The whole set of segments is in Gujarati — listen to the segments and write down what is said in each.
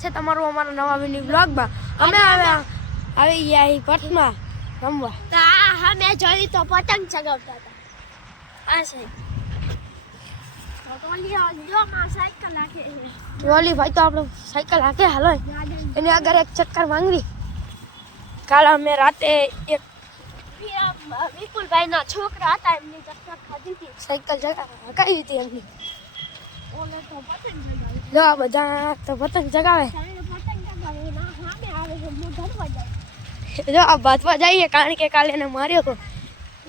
છે તમારું અમારા નવા મિની બ્લોગમાં અમે આવી ગયા પટમાં રમવા. તો આ મેં જોઈ તો પતંગ ચગાવતા હતા. આ છે સાયકલ રાખે ઓલી ભાઈ તો આપણે સાયકલ હાકે હાલો એની આગળ એક ચક્કર માંગવી. કાલે અમે રાતે એક વિપુલભાઈ ના છોકરા હતા એમની ચક્કર ખાધી હતી. સાયકલ હકાવી હતી એમની. ઓલે તો પતંગ ચગાવે. જો આ બધા તો પતંગ ચગાવે. પતંગ ચગાવે ના સામે આવે છે હું ધરવા જાય. જો આ બાતવા જઈએ કારણ કે કાલે એને માર્યો તો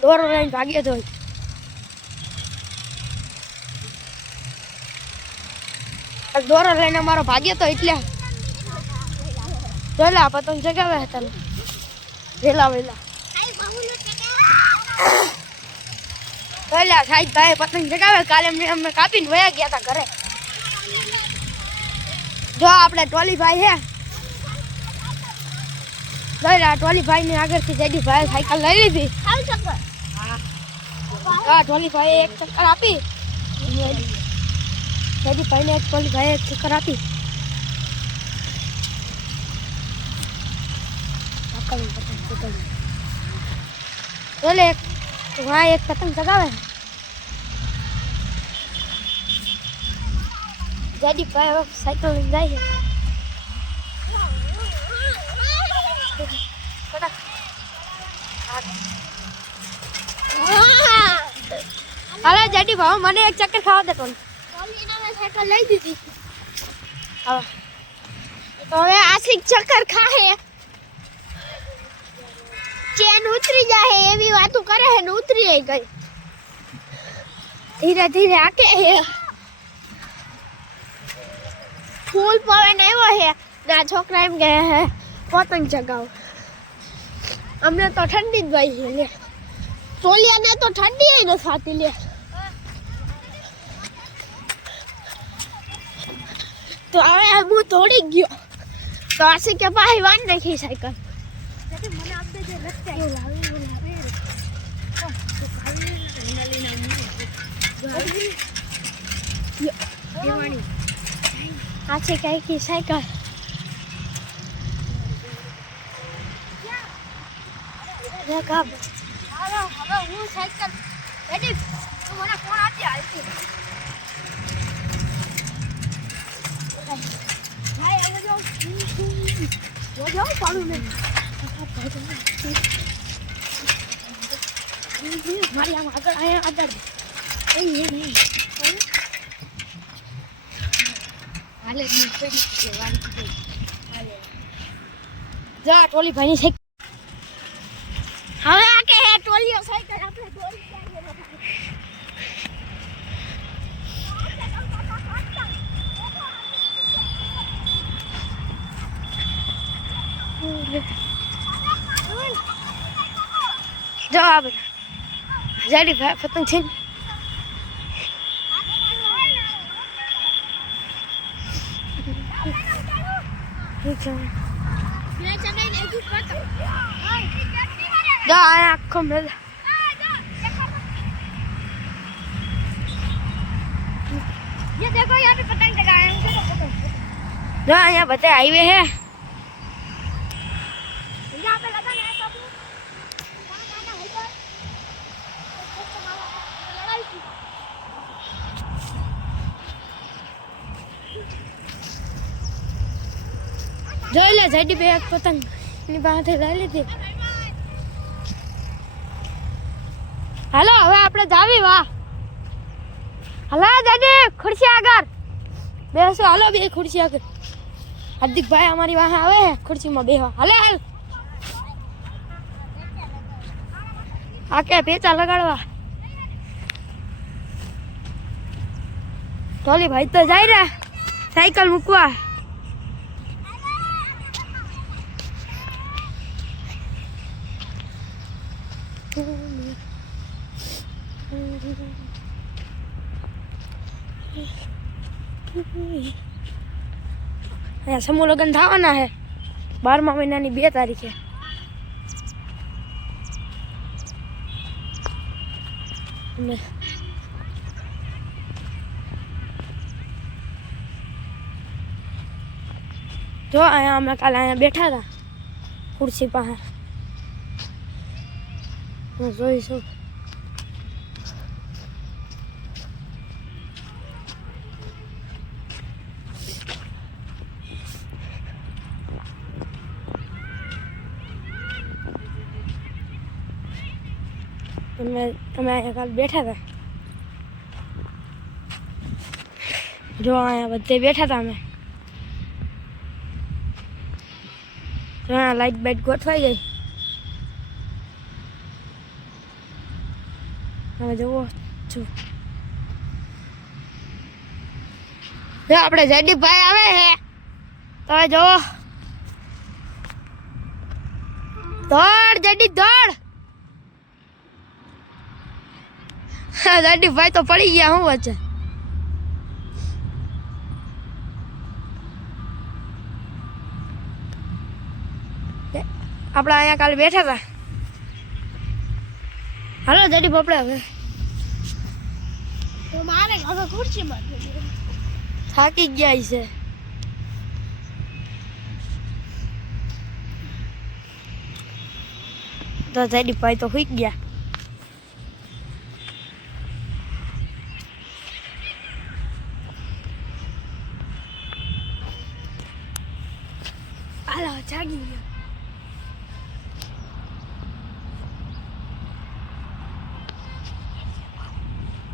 દોરો લઈને ભાગ્યો તો. દોરો લઈને અમારો ભાગ્યો તો એટલે વેલા પતંગ ચગાવે હતા વેલા વેલા સાહેબ ભાઈ પતંગ ચગાવે. કાલે અમને કાપીને વયા ગયા હતા ઘરે. જો આપણે ટોલીભાઈ હે ટોલીભાઈ ની આગળથી જયદીપ ભાઈ સાયકલ લઈ લીધી. હા ટોલીભાઈ એક ચક્કર આપી. જયદીપ ભાઈ ને ટોલીભાઈ એક ચક્કર આપી. બોલે વहाँ एक पतंग चगावे. जयदीप भाई साइकिल लઈને જાય હાલો જયદીપ ભાઈ મને એક ચક્કર ખાવા દે. સાયકલ લઈ દીધી. હા તો હવે આશિક ચક્કર ખાહે ચેન ઉતરી જાય એવી વાતો કરે છે ને ઉતરી ગઈ. ધીરે ધીરે આકે હે. ફૂલ પવન આવ્યો છે ના છોકરા એમ ગયા હે પતંગ ચગાવ. અમને તો ઠંડી જ ભાઈ છે લે. સોલિયાને તો ઠંડી ન થતી લે. તો હવે હું તોડી ગયો તો આશી કે પાહી વાન નાખી સાયકલ. મને આપે જે લગતા એવું લાવે આ છે કઈ કી સાયકલ. હવે હું સાયકલ રેડી તું મને ફોન આપી હાલતી. ભાઈ હવે જાઓ પાડું ને મારી આમ આગળ અહીંયા આગળ હાલે જા ટોલી ભાઈ ની સાયકલ. હવે આ કે હે ટોલીઓ સાયકલ આપણે દોરી જો આ બધા જયદીપ ભાઈ પતંગ છે. જો આ આખો મેલ ये देखो यहाँ पे पतंग चगाए हैं उनको पतंग. જો અહીંયા બધા હાઈવે હે. यहाँ पे लगा है तो लड़ाई की. જોઈ લે જયદીપ ભાઈ એક પતંગ એની પાસેથી લઈ લીધી. હાલો હવે આપણે જાવી વાહ. હલા જયદીપ ખુરશી આગળ બેસો. હાલો બે ખુરશી આગળ. હાર્દિકભાઈ અમારી વાહે આવે ખુરશીમાં બેહવા. હાલે હાલ આ કે પેચા લગાડવા. ટોલી ભાઈ તો જાય રે સાયકલ મૂકવા. અહીંયા સમૂહ લગ્ન થવાના છે 12મા મહિનાની 2 તારીખે. જો અહીંયા અમે કાલે અહીંયા બેઠા હતા ખુરશી પાસે હું જોઈશું તમે અહીંયા કાલે બેઠા હતા જો અહીંયા બધે બેઠા હતા અમે જો અહીંયા લાઈટ બાઈટ ગોઠવાઈ ગઈ હવે જુઓ છું જો આપણે જયદીપભાઈ આવે છે તમે જુઓ દોડ જયદીપ દોડ જયદીપભાઈ તો પડી ગયા હું વચ્ચે આપણે અહીંયા કાલે બેઠા હતા હાલો જયદીપ આપણે હવે તો મારે હવે ખુરશીમાં થાકી ગયા છે તો જયદીપભાઈ તો સુઈ ગયા હાલો જાગી ગયો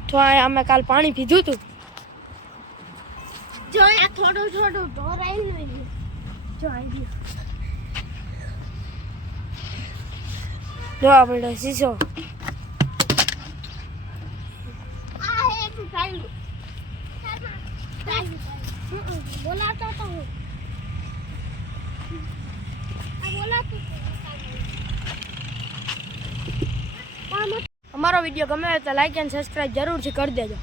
તો અહીંયા અમે કાલ પાણી પીધું હતું જો આ થોડું થોડું ઢોરાયેલું છે. જો આવી ગયો જો આપણે શીશો આ એક ચાલ્યું બોલાતો તો હું આ બોલાતો અમારો વિડીયો ગમે તો લાઈક એન્ડ સબસ્ક્રાઈબ જરૂરથી કરી દેજો